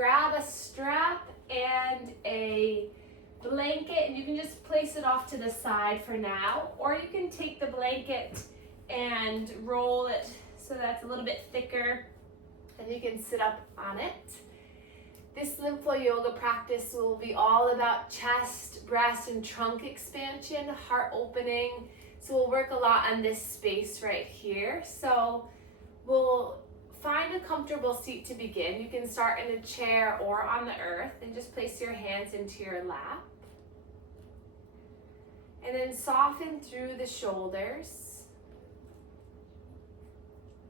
grab a strap and a blanket, and you can just place it off to the side for now, or you can take the blanket and roll it so that's a little bit thicker, and you can sit up on it. This Lymph Flow Yoga practice will be all about chest, breast, and trunk expansion, heart opening. So we'll work a lot on this space right here. So we'll find a comfortable seat to begin. You can start in a chair or on the earth, and just place your hands into your lap. And then soften through the shoulders.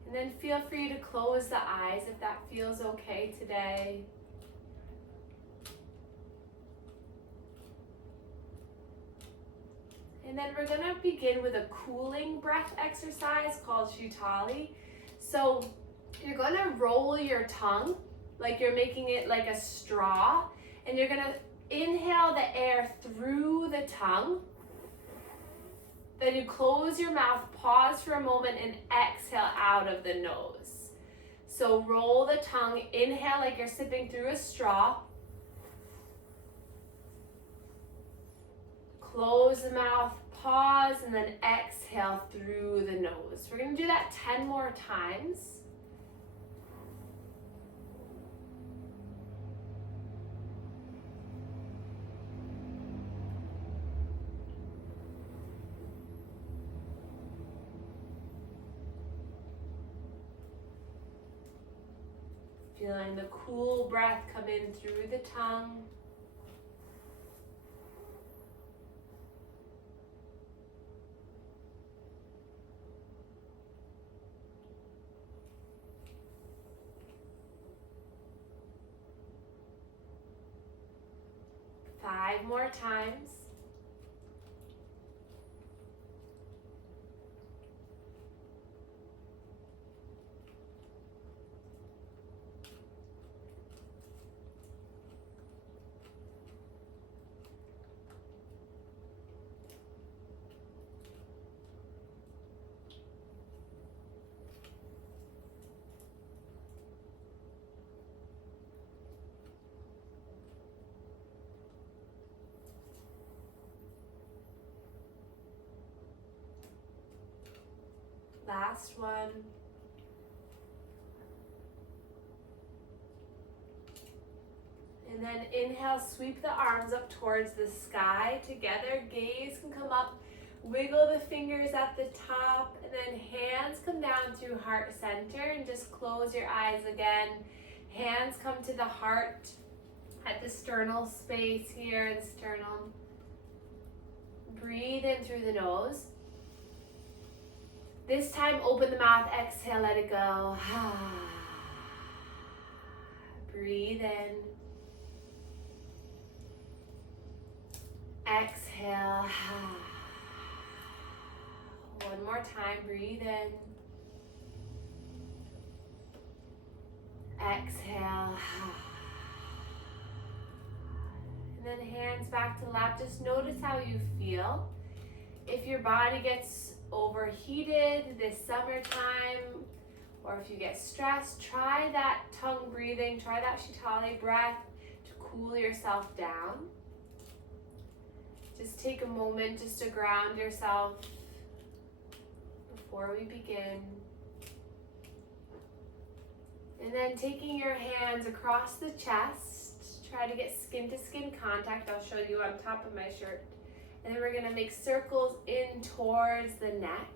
And then feel free to close the eyes if that feels okay today. And then we're gonna begin with a cooling breath exercise called Shutali. So you're gonna roll your tongue like you're making it like a straw, and you're gonna inhale the air through the tongue. Then you close your mouth, pause for a moment, and exhale out of the nose. So roll the tongue, inhale like you're sipping through a straw. Close the mouth, pause, and then exhale through the nose. We're going to do that 10 more times. Feeling the cool breath come in through the tongue. Five more times. Last one. And then inhale, sweep the arms up towards the sky together. Gaze can come up, wiggle the fingers at the top, and then hands come down through heart center, and just close your eyes again. Hands come to the heart at the sternal space here in sternum. Breathe in through the nose. This time, open the mouth, exhale, let it go. Breathe in. Exhale. One more time, breathe in. Exhale. And then hands back to lap. Just notice how you feel. If your body gets overheated this summertime, or if you get stressed, try that tongue breathing, try that Shutali breath to cool yourself down. Just take a moment just to ground yourself before we begin. And then taking your hands across the chest, try to get skin to skin contact. I'll show you on top of my shirt. And then we're going to make circles in towards the neck.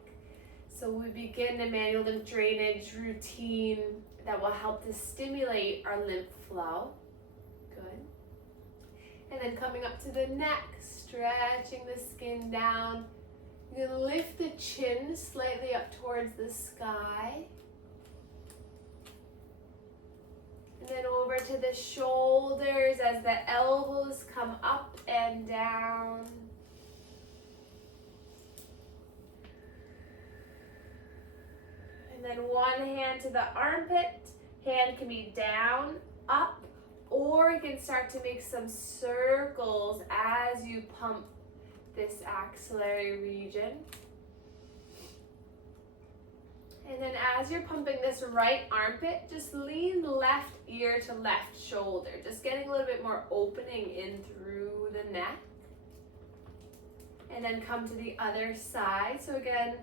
So we begin a manual lymph drainage routine that will help to stimulate our lymph flow. Good. And then coming up to the neck, stretching the skin down. You're going to lift the chin slightly up towards the sky. And then over to the shoulders as the elbows come up and down. And then one hand to the armpit. Hand can be down, up, or you can start to make some circles as you pump this axillary region. And then as you're pumping this right armpit, just lean left ear to left shoulder, just getting a little bit more opening in through the neck. And then come to the other side. So again,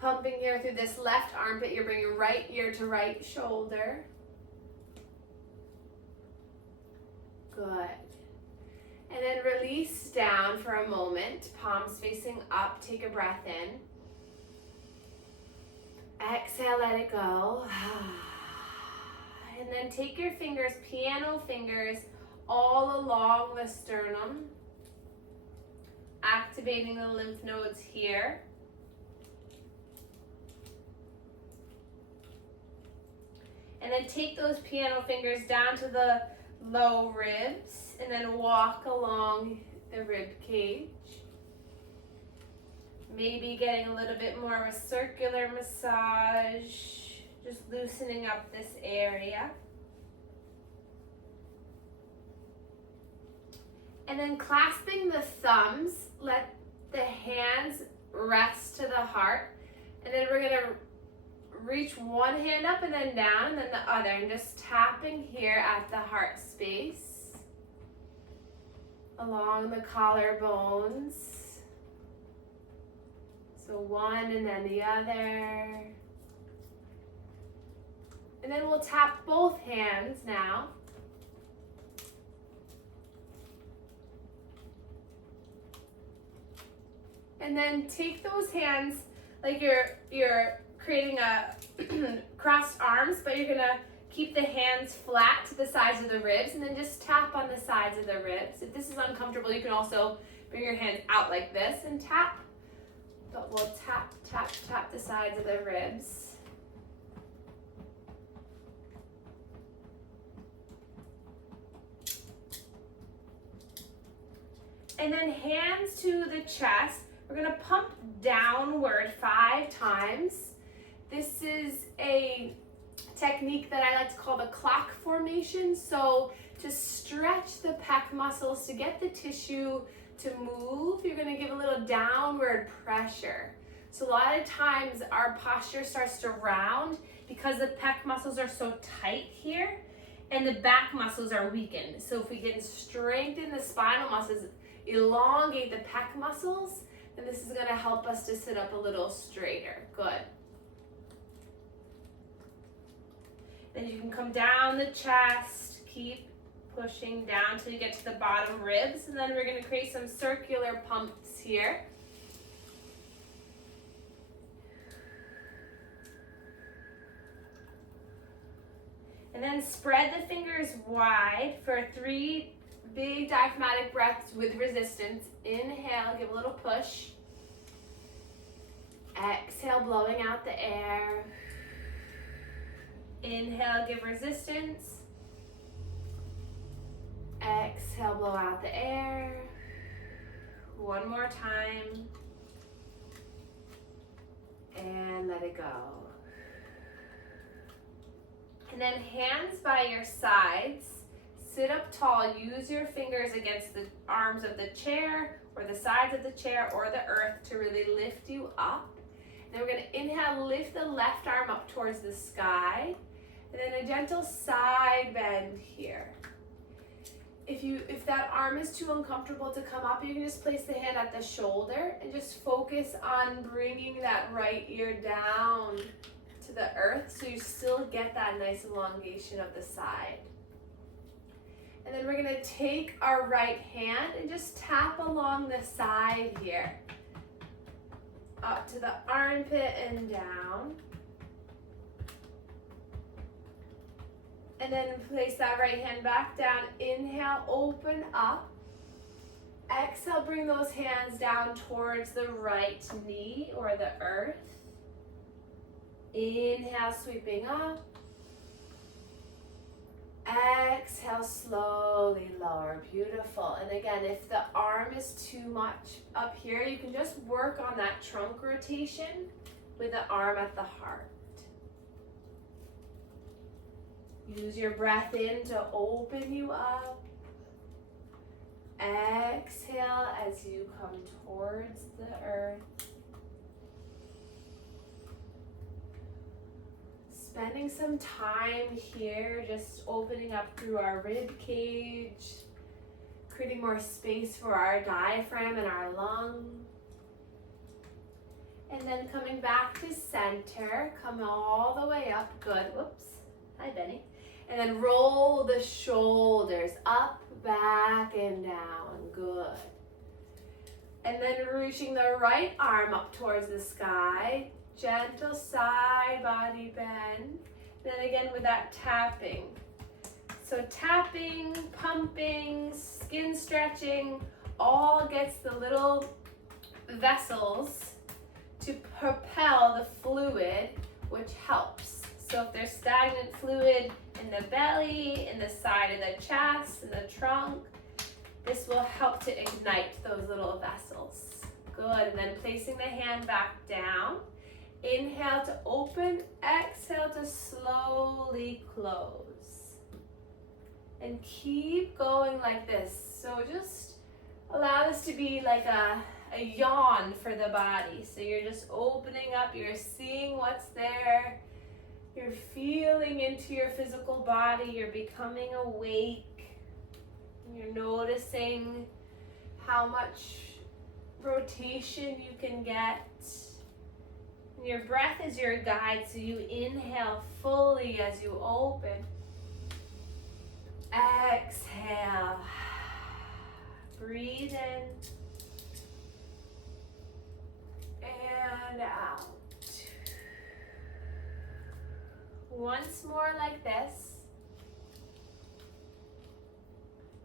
pumping here through this left armpit, you're bringing right ear to right shoulder. Good. And then release down for a moment, palms facing up, take a breath in. Exhale, let it go. And then take your fingers, piano fingers, all along the sternum, activating the lymph nodes here. And then take those piano fingers down to the low ribs and then walk along the rib cage. Maybe getting a little bit more of a circular massage, just loosening up this area. And then clasping the thumbs, let the hands rest to the heart. And then we're gonna reach one hand up and then down and then the other, and just tapping here at the heart space, along the collarbones. So one and then the other. And then we'll tap both hands now. And then take those hands like you're creating a crossed arms, but you're gonna keep the hands flat to the sides of the ribs and then just tap on the sides of the ribs. If this is uncomfortable, you can also bring your hands out like this and tap. But we'll tap, tap, tap the sides of the ribs. And then hands to the chest. We're gonna pump downward 5 times. This is a technique that I like to call the clock formation. So to stretch the pec muscles, to get the tissue to move, you're gonna give a little downward pressure. So a lot of times our posture starts to round because the pec muscles are so tight here and the back muscles are weakened. So if we can strengthen the spinal muscles, elongate the pec muscles, then this is gonna help us to sit up a little straighter. Good. Then you can come down the chest, keep pushing down till you get to the bottom ribs, and then we're going to create some circular pumps here. And then spread the fingers wide for 3 big diaphragmatic breaths with resistance. Inhale, give a little push. Exhale, blowing out the air. Inhale, give resistance. Exhale, blow out the air. One more time. And let it go. And then hands by your sides. Sit up tall. Use your fingers against the arms of the chair or the sides of the chair or the earth to really lift you up. And then we're going to inhale, lift the left arm up towards the sky. And then a gentle side bend here. If that arm is too uncomfortable to come up, you can just place the hand at the shoulder and just focus on bringing that right ear down to the earth so you still get that nice elongation of the side. And then we're gonna take our right hand and just tap along the side here, up to the armpit and down. And then place that right hand back down. Inhale, open up. Exhale, bring those hands down towards the right knee or the earth. Inhale, sweeping up. Exhale, slowly lower. Beautiful. And again, if the arm is too much up here, you can just work on that trunk rotation with the arm at the heart. Use your breath in to open you up. Exhale as you come towards the earth. spending some time here, just opening up through our rib cage, creating more space for our diaphragm and our lung. And then coming back to center, come all the way up, good, whoops, hi Benny. And then roll the shoulders up, back, and down, good. And then reaching the right arm up towards the sky, gentle side body bend. Then again with that tapping. So tapping, pumping, skin stretching, all gets the little vessels to propel the fluid, which helps. So if there's stagnant fluid in the belly, in the side of the chest, in the trunk, this will help to ignite those little vessels. Good, and then placing the hand back down. Inhale to open, exhale to slowly close. And keep going like this. So just allow this to be like a yawn for the body. So you're just opening up, you're seeing what's there, you're feeling into your physical body, you're becoming awake, you're noticing how much rotation you can get. And your breath is your guide, so you inhale fully as you open. Exhale. Breathe in. And out. Once more like this.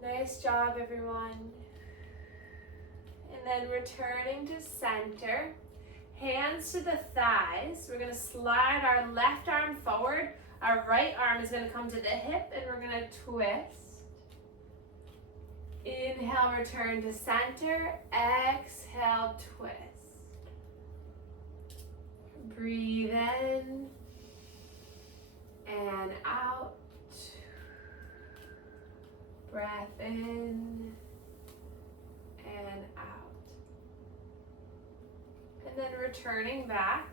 Nice job, everyone. And then returning to center. Hands to the thighs. We're going to slide our left arm forward. Our right arm is going to come to the hip and we're going to twist. Inhale, return to center. Exhale, twist. Breathe in and out. Breath in and out. And then returning back,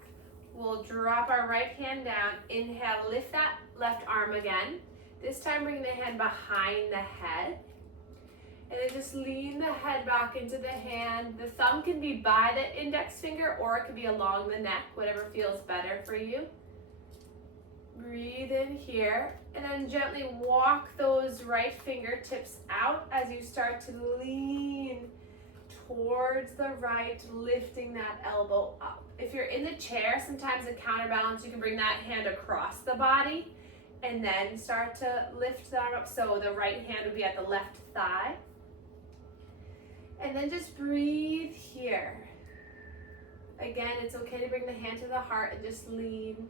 we'll drop our right hand down. Inhale, lift that left arm again. This time bring the hand behind the head. And then just lean the head back into the hand. The thumb can be by the index finger or it can be along the neck, whatever feels better for you. Breathe in here and then gently walk those right fingertips out as you start to lean towards the right, lifting that elbow up. If you're in the chair, sometimes a counterbalance, you can bring that hand across the body and then start to lift the arm up. So the right hand would be at the left thigh. And then just breathe here. Again, it's okay to bring the hand to the heart and just lean.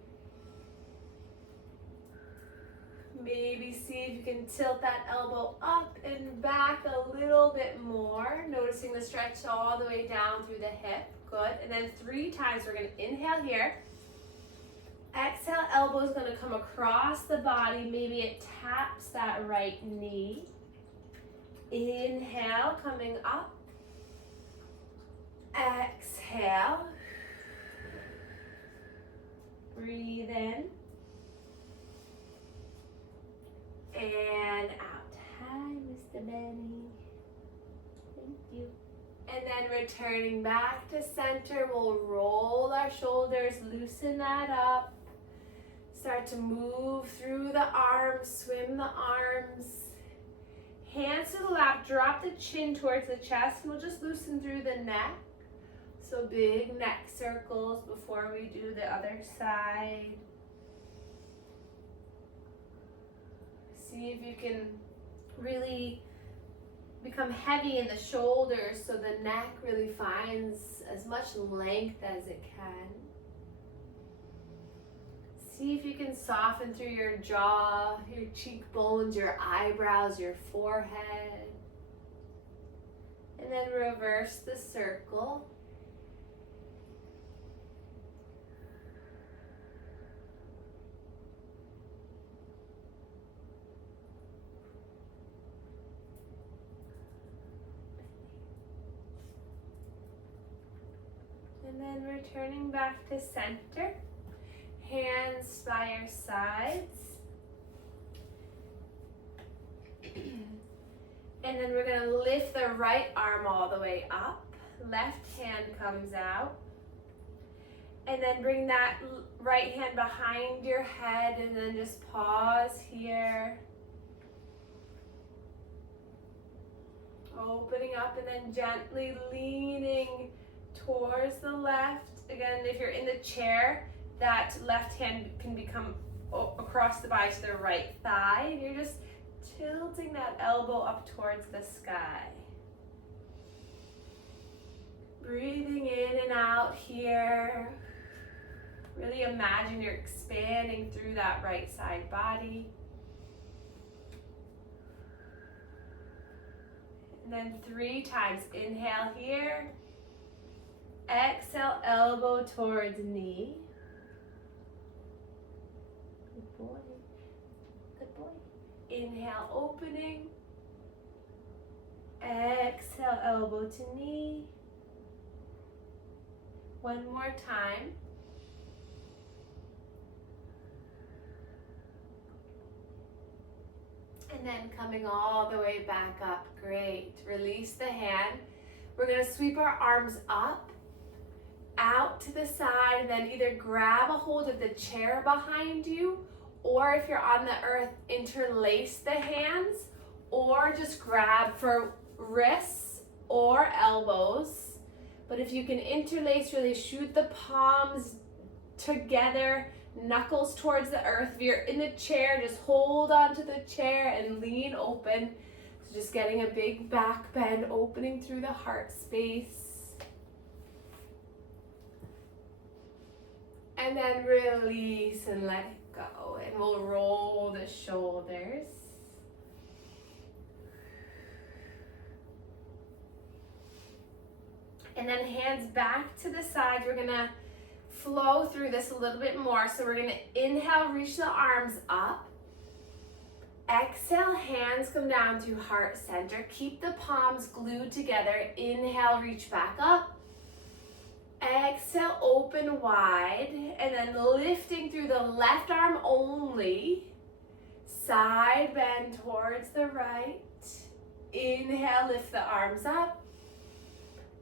Maybe see if you can tilt that elbow up and back a little bit more. Noticing the stretch all the way down through the hip. Good. And then 3 times we're going to inhale here. Exhale, elbow is going to come across the body. Maybe it taps that right knee. Inhale, coming up. Exhale. Breathe in. And out. Hi, Mr. Benny. Thank you. And then returning back to center, we'll roll our shoulders, loosen that up. Start to move through the arms, swim the arms. Hands to the lap, drop the chin towards the chest, and we'll just loosen through the neck. So big neck circles before we do the other side. See if you can really become heavy in the shoulders so the neck really finds as much length as it can. See if you can soften through your jaw, your cheekbones, your eyebrows, your forehead. And then reverse the circle. And then returning back to center. Hands by your sides. And then we're going to lift the right arm all the way up. Left hand comes out. And then bring that right hand behind your head and then just pause here. Opening up and then gently leaning towards the left. Again, if you're in the chair, that left hand can become across the body to the right thigh. And you're just tilting that elbow up towards the sky. Breathing in and out here. Really imagine you're expanding through that right side body. And then 3 times. Inhale here. Exhale, elbow towards knee. Good boy. Good boy. Inhale, opening. Exhale, elbow to knee. One more time. And then coming all the way back up. Great. Release the hand. We're going to sweep our arms up, out to the side, and then either grab a hold of the chair behind you, or if you're on the earth, interlace the hands, or just grab for wrists or elbows. But if you can interlace, really shoot the palms together, knuckles towards the earth. If you're in the chair, just hold onto the chair and lean open. So just getting a big back bend, opening through the heart space. And then release and let it go. And we'll roll the shoulders. And then hands back to the sides. We're gonna flow through this a little bit more. So we're gonna inhale, reach the arms up. Exhale, hands come down to heart center. Keep the palms glued together. Inhale, reach back up. Exhale, open wide. And then lifting through the left arm only. Side bend towards the right. Inhale, lift the arms up.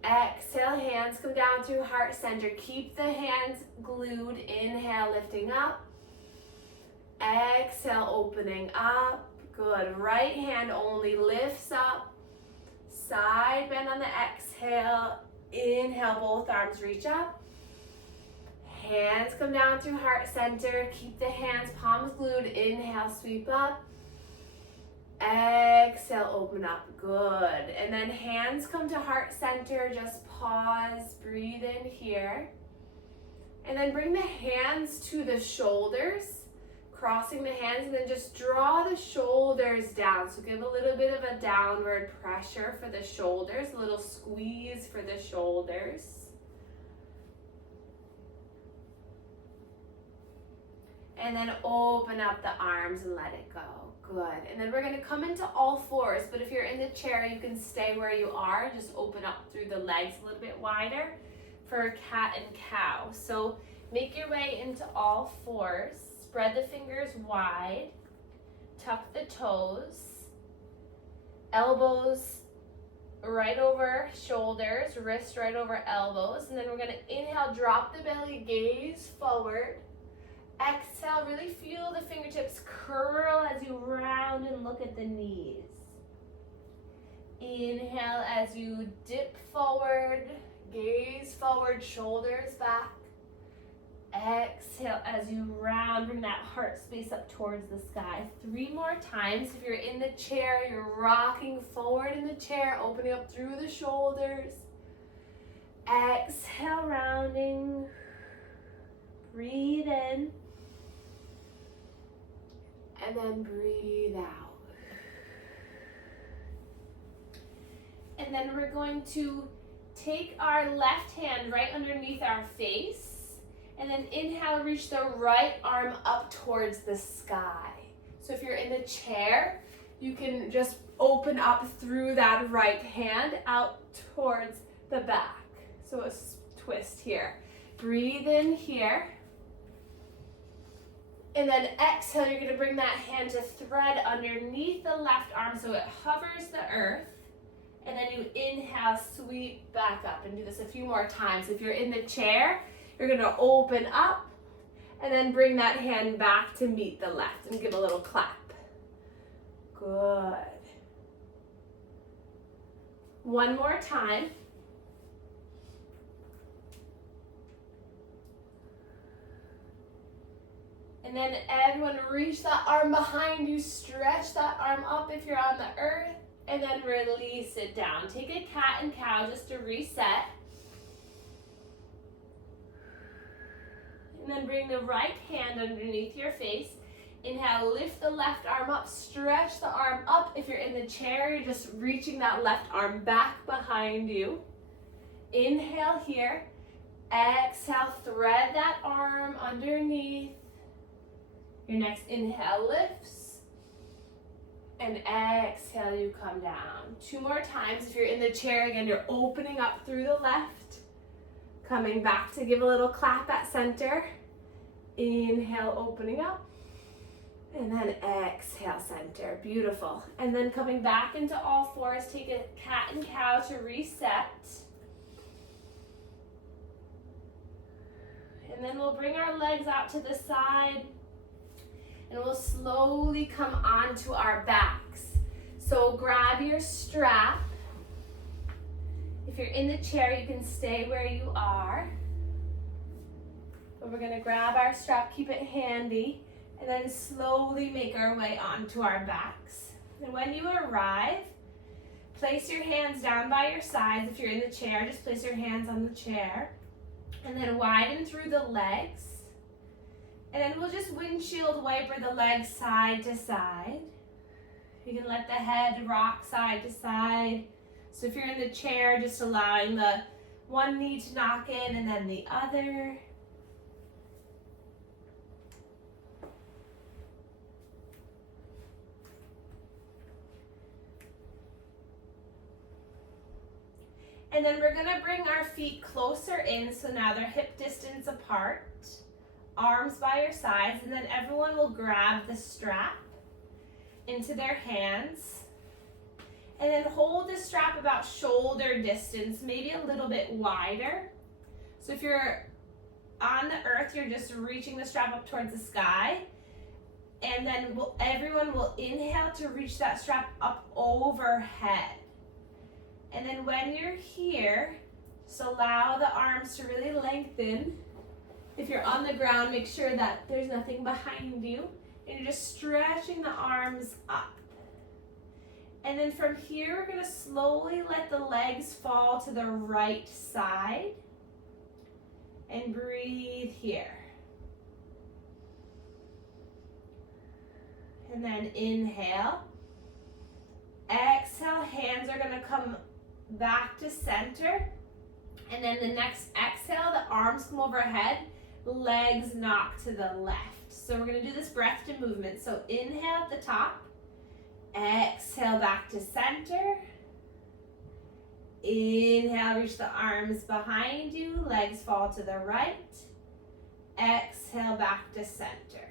Exhale, hands come down through heart center. Keep the hands glued. Inhale, lifting up. Exhale, opening up. Good. Right hand only lifts up. Side bend on the exhale. Inhale, both arms reach up. Hands come down through heart center. Keep the hands, palms glued. Inhale, sweep up. Exhale, open up. Good. And then hands come to heart center. Just pause, breathe in here. And then bring the hands to the shoulders, crossing the hands, and then just draw the shoulders down. So give a little bit of a downward pressure for the shoulders, a little squeeze for the shoulders. And then open up the arms and let it go. Good. And then we're going to come into all fours, but if you're in the chair, you can stay where you are. Just open up through the legs a little bit wider for cat and cow. So make your way into all fours. Spread the fingers wide. Tuck the toes. Elbows right over shoulders. Wrists right over elbows. And then we're going to inhale, drop the belly, gaze forward. Exhale, really feel the fingertips curl as you round and look at the knees. Inhale as you dip forward, gaze forward, shoulders back. Exhale as you round, bring that heart space up towards the sky. 3 more times. If you're in the chair, you're rocking forward in the chair, opening up through the shoulders. Exhale, rounding. Breathe in. And then breathe out. And then we're going to take our left hand right underneath our face. And then inhale, reach the right arm up towards the sky. So if you're in the chair, you can just open up through that right hand out towards the back. So a twist here. Breathe in here. And then exhale, you're gonna bring that hand to thread underneath the left arm so it hovers the earth. And then you inhale, sweep back up, and do this a few more times. If you're in the chair, you're gonna open up and then bring that hand back to meet the left and give a little clap. Good. One more time. And then everyone reach that arm behind you, stretch that arm up if you're on the earth, and then release it down. Take a cat and cow just to reset. And then bring the right hand underneath your face. Inhale, lift the left arm up, stretch the arm up. If you're in the chair, you're just reaching that left arm back behind you. Inhale here. Exhale, thread that arm underneath. Your next inhale lifts. And exhale, you come down. 2 more times. If you're in the chair, again, you're opening up through the left. Coming back to give a little clap at center. Inhale, opening up. And then exhale, center. Beautiful. And then coming back into all fours, take a cat and cow to reset. And then we'll bring our legs out to the side. And we'll slowly come onto our backs. So grab your strap. If you're in the chair, you can stay where you are. But we're gonna grab our strap, keep it handy, and then slowly make our way onto our backs. And when you arrive, place your hands down by your sides. If you're in the chair, just place your hands on the chair. And then widen through the legs. And then we'll just windshield wiper the legs side to side. You can let the head rock side to side. So if you're in the chair, just allowing the one knee to knock in and then the other. And then we're gonna bring our feet closer in, so now they're hip distance apart. Arms by your sides, and then everyone will grab the strap into their hands. And then hold the strap about shoulder distance, maybe a little bit wider. So if you're on the earth, you're just reaching the strap up towards the sky. And then everyone will inhale to reach that strap up overhead. And then when you're here, just allow the arms to really lengthen. If you're on the ground, make sure that there's nothing behind you. And you're just stretching the arms up. And then from here, we're gonna slowly let the legs fall to the right side. And breathe here. And then inhale. Exhale, hands are gonna come back to center. And then the next exhale, the arms come overhead. Legs knock to the left. So we're gonna do this breath to movement. So inhale at the top, exhale back to center. Inhale, reach the arms behind you, legs fall to the right. Exhale back to center.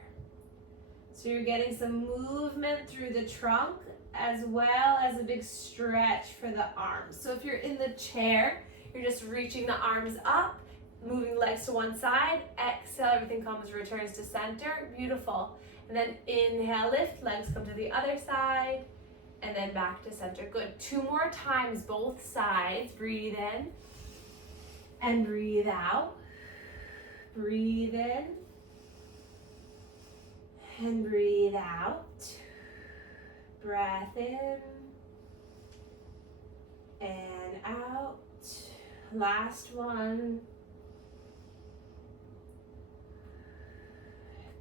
So you're getting some movement through the trunk as well as a big stretch for the arms. So if you're in the chair, you're just reaching the arms up, moving legs to one side, exhale, everything returns to center, beautiful. And then inhale, lift, legs come to the other side, and then back to center. Good, 2 more times, both sides. Breathe in, and breathe out. Breathe in, and breathe out. Breath in, and out. Last one.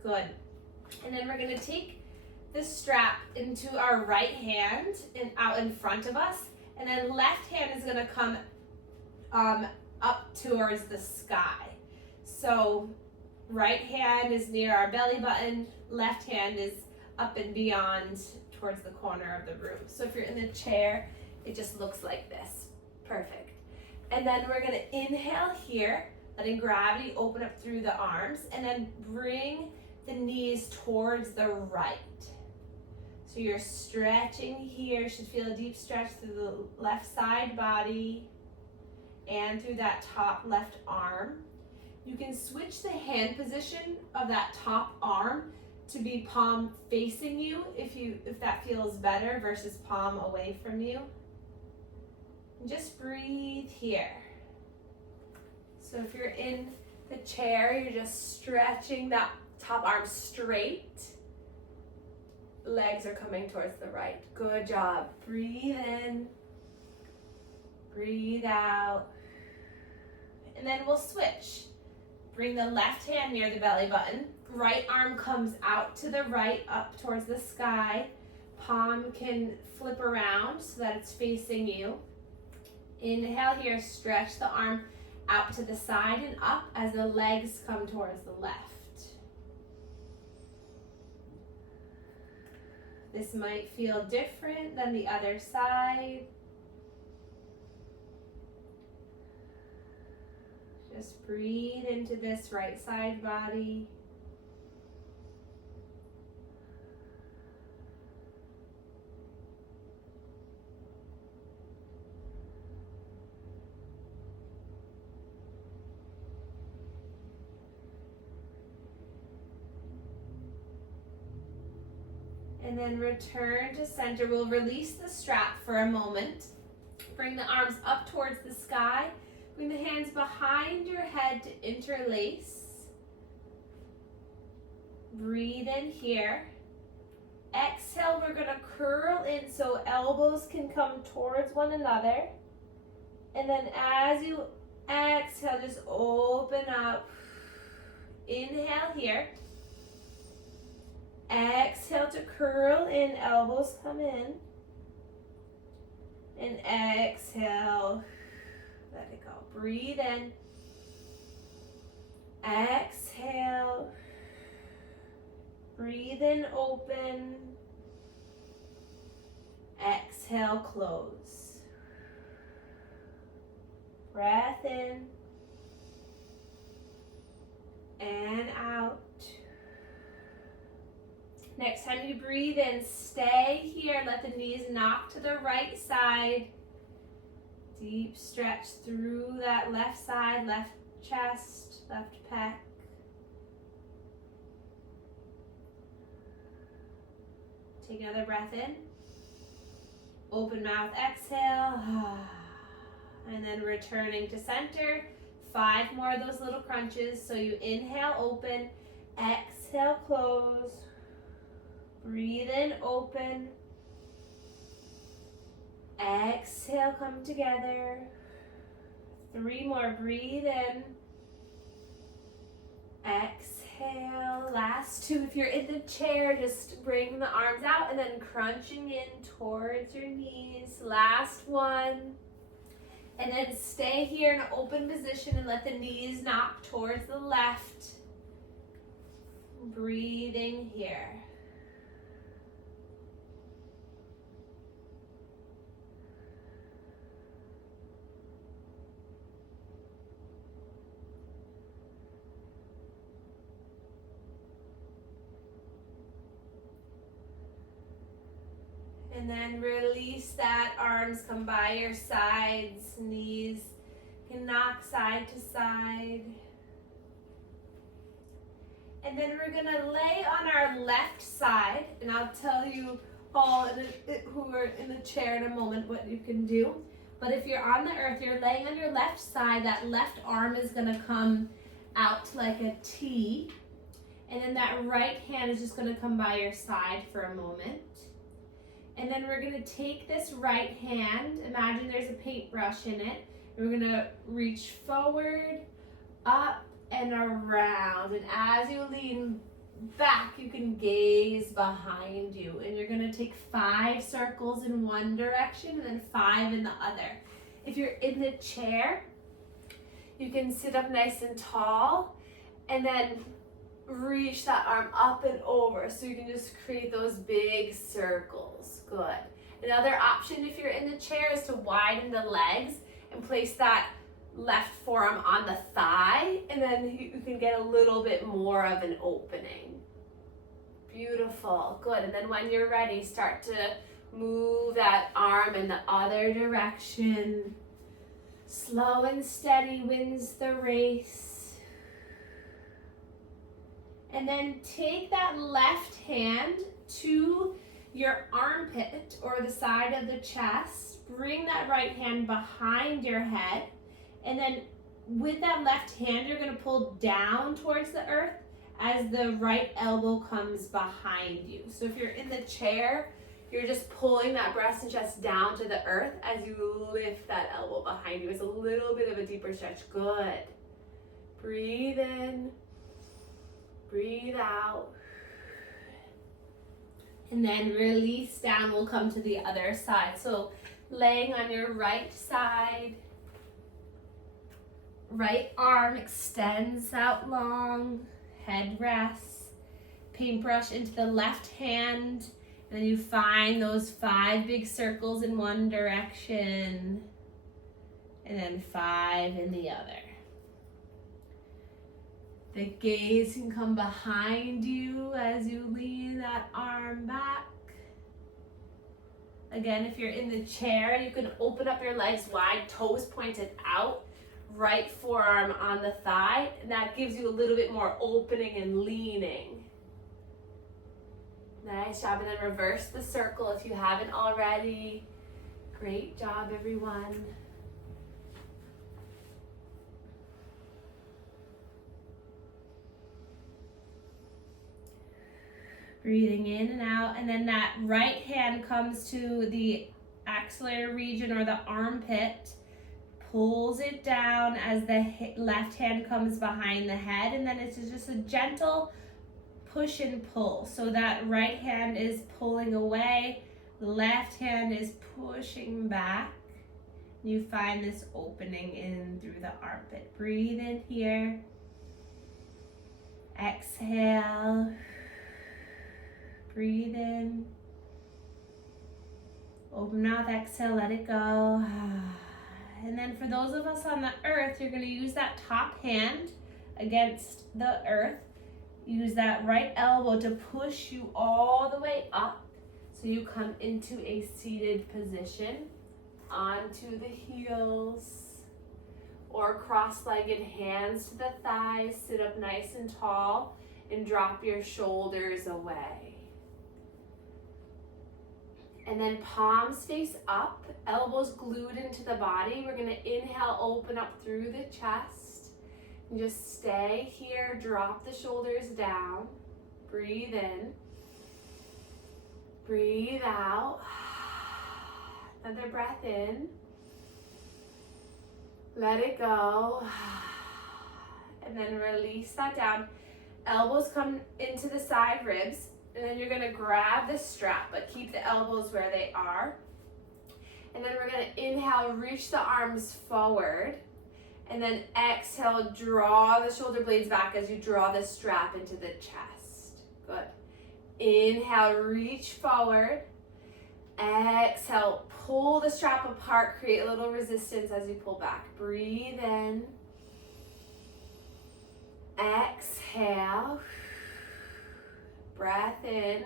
Good. And then we're gonna take the strap into our right hand and out in front of us. And then left hand is gonna come up towards the sky. So right hand is near our belly button, left hand is up and beyond towards the corner of the room. So if you're in the chair, it just looks like this. Perfect. And then we're gonna inhale here, letting gravity open up through the arms, and then bring the knees towards the right. So you're stretching here. Should feel a deep stretch through the left side body and through that top left arm. You can switch the hand position of that top arm to be palm facing you if that feels better versus palm away from you. And just breathe here. So if you're in the chair, you're just stretching that top arm straight. Legs are coming towards the right. Good job. Breathe in. Breathe out. And then we'll switch. Bring the left hand near the belly button. Right arm comes out to the right, up towards the sky. Palm can flip around so that it's facing you. Inhale here, stretch the arm out to the side and up as the legs come towards the left. This might feel different than the other side. Just breathe into this right side body. And then return to center. We'll release the strap for a moment. Bring the arms up towards the sky. Bring the hands behind your head to interlace. Breathe in here. Exhale, we're going to curl in so elbows can come towards one another. And then as you exhale, just open up. Inhale here. Exhale to curl in, elbows come in. And exhale, let it go. Breathe in. Exhale. Breathe in, open. Exhale, close. Breath in. And out. Next time you breathe in, stay here. Let the knees knock to the right side. Deep stretch through that left side, left chest, left pec. Take another breath in. Open mouth, exhale. And then returning to center. 5 more of those little crunches. So you inhale, open. Exhale, close. Breathe in, open. Exhale, come together. 3 more, breathe in. Exhale, last 2. If you're in the chair, just bring the arms out and then crunching in towards your knees. Last 1. And then stay here in an open position and let the knees knock towards the left. Breathing here. And then release that, arms come by your sides, knees can knock side to side. And then we're gonna lay on our left side, and I'll tell you all who are in the chair in a moment what you can do. But if you're on the earth, you're laying on your left side, that left arm is gonna come out like a T. And then that right hand is just gonna come by your side for a moment. And then we're gonna take this right hand, imagine there's a paintbrush in it, and we're gonna reach forward, up, and around. And as you lean back, you can gaze behind you. And you're gonna take 5 circles in one direction and then 5 in the other. If you're in the chair, you can sit up nice and tall, and then reach that arm up and over so you can just create those big circles. Good. Another option if you're in the chair is to widen the legs and place that left forearm on the thigh, and then you can get a little bit more of an opening. Beautiful, good. And then when you're ready, start to move that arm in the other direction. Slow and steady wins the race. And then take that left hand to your armpit or the side of the chest. Bring that right hand behind your head. And then with that left hand, you're going to pull down towards the earth as the right elbow comes behind you. So if you're in the chair, you're just pulling that breast and chest down to the earth as you lift that elbow behind you. It's a little bit of a deeper stretch. Good. Breathe in. Breathe out. And then release down. We'll come to the other side. So laying on your right side. Right arm extends out long. Head rests. Paintbrush into the left hand. And then you find those 5 big circles in one direction. And then 5 in the other. The gaze can come behind you as you lean that arm back. Again, if you're in the chair, you can open up your legs wide, toes pointed out, right forearm on the thigh. And that gives you a little bit more opening and leaning. Nice job. And then reverse the circle if you haven't already. Great job, everyone. Breathing in and out, and then that right hand comes to the axillary region or the armpit, pulls it down as the left hand comes behind the head, and then it's just a gentle push and pull. So that right hand is pulling away, the left hand is pushing back. You find this opening in through the armpit. Breathe in here. Exhale. Breathe in. Open mouth, exhale, let it go. And then for those of us on the earth, you're going to use that top hand against the earth. Use that right elbow to push you all the way up. So you come into a seated position, onto the heels, or cross-legged hands to the thighs. Sit up nice and tall and drop your shoulders away. And then palms face up, elbows glued into the body. We're going to inhale, open up through the chest. And just stay here, drop the shoulders down. Breathe in. Breathe out. Another breath in. Let it go. And then release that down. Elbows come into the side ribs. And then you're going to grab the strap, but keep the elbows where they are. And then we're going to inhale, reach the arms forward. And then exhale, draw the shoulder blades back as you draw the strap into the chest. Good. Inhale, reach forward. Exhale, pull the strap apart, create a little resistance as you pull back. Breathe in. Exhale. Breath in,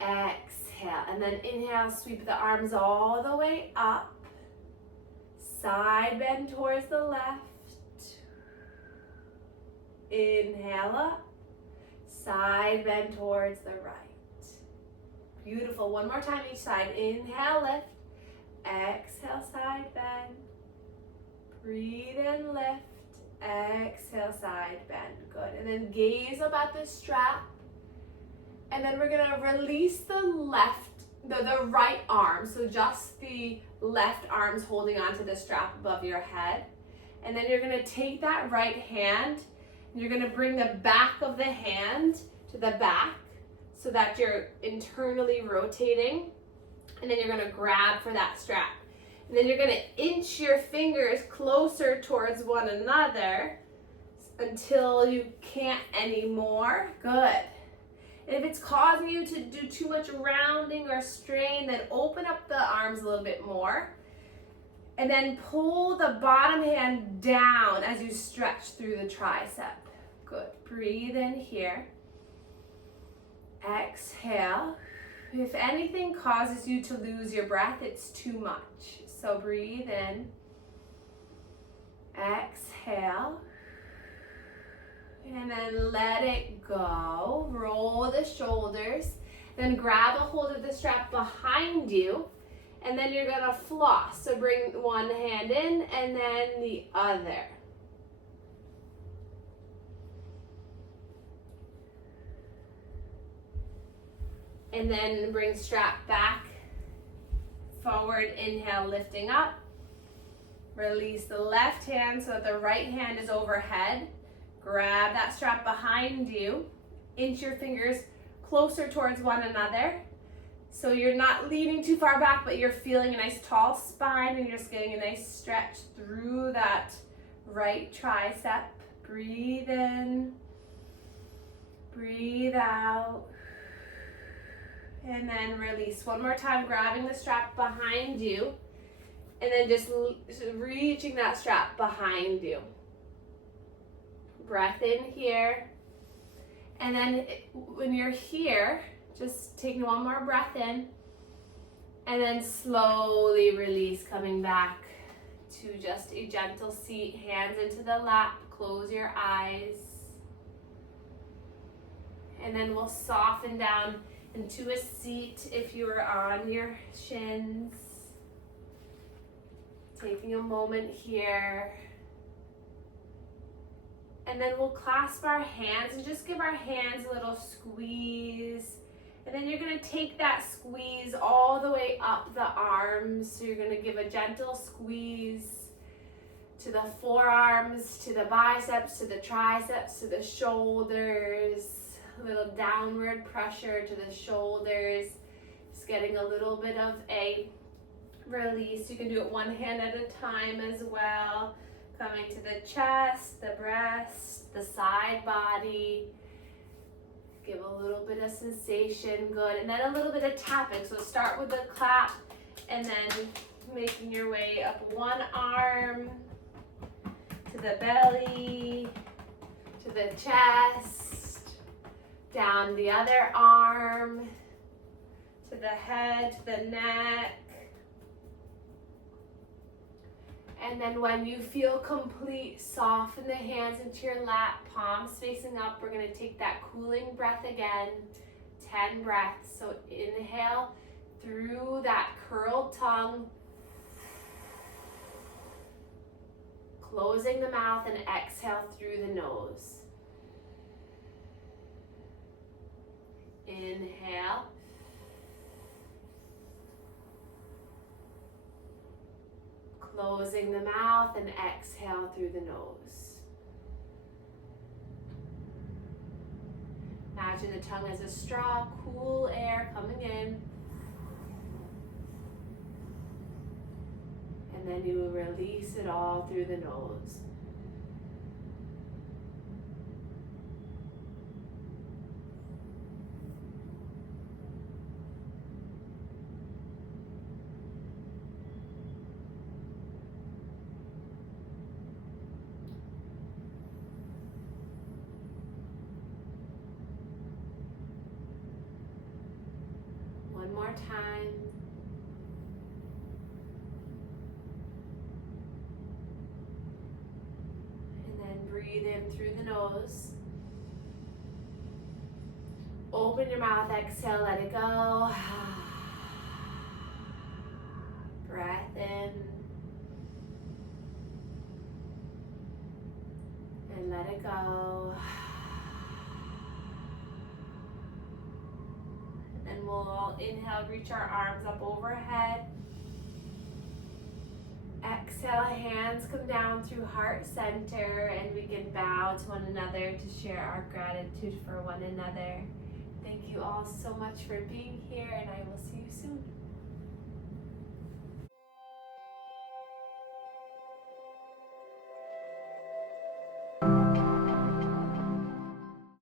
exhale, and then inhale, sweep the arms all the way up, side bend towards the left, inhale up, side bend towards the right. Beautiful, one more time each side, inhale, lift, exhale, side bend, breathe in, lift, exhale, side bend. Good. And then gaze up at the strap. And then we're going to release the right arm. So just the left arm's holding onto the strap above your head. And then you're going to take that right hand and you're going to bring the back of the hand to the back so that you're internally rotating. And then you're going to grab for that strap. And then you're going to inch your fingers closer towards one another until you can't anymore. Good. And if it's causing you to do too much rounding or strain, then open up the arms a little bit more. And then pull the bottom hand down as you stretch through the tricep. Good. Breathe in here. Exhale. If anything causes you to lose your breath, it's too much. So breathe in. Exhale. And then let it go. Roll the shoulders. Then grab a hold of the strap behind you. And then you're gonna floss. So bring one hand in and then the other. And then bring strap back, forward, inhale, lifting up. Release the left hand so that the right hand is overhead. Grab that strap behind you. Inch your fingers closer towards one another. So you're not leaning too far back, but you're feeling a nice tall spine and you're just getting a nice stretch through that right tricep. Breathe in, breathe out. And then release. One more time, grabbing the strap behind you. And then just reaching that strap behind you. Breath in here. And then when you're here, just taking one more breath in. And then slowly release, coming back to just a gentle seat. Hands into the lap. Close your eyes. And then we'll soften down into a seat if you're on your shins. Taking a moment here. And then we'll clasp our hands and just give our hands a little squeeze. And then you're gonna take that squeeze all the way up the arms. So you're gonna give a gentle squeeze to the forearms, to the biceps, to the triceps, to the shoulders. A little downward pressure to the shoulders. Just getting a little bit of a release. You can do it one hand at a time as well. Coming to the chest, the breast, the side body. Give a little bit of sensation, good. And then a little bit of tapping. So start with the clap and then making your way up one arm to the belly, to the chest, down the other arm, to the head, to the neck. And then when you feel complete, soften the hands into your lap, palms facing up. We're gonna take that cooling breath again, 10 breaths. So inhale through that curled tongue, closing the mouth, and exhale through the nose. Inhale. Closing the mouth and exhale through the nose. Imagine the tongue as a straw, cool air coming in. And then you will release it all through the nose. One more time. And then breathe in through the nose. Open your mouth, exhale, let it go. Breath in. And let it go. And we'll all inhale, reach our arms up overhead. Exhale, hands come down through heart center, and we can bow to one another to share our gratitude for one another. Thank you all so much for being here, and I will see you soon.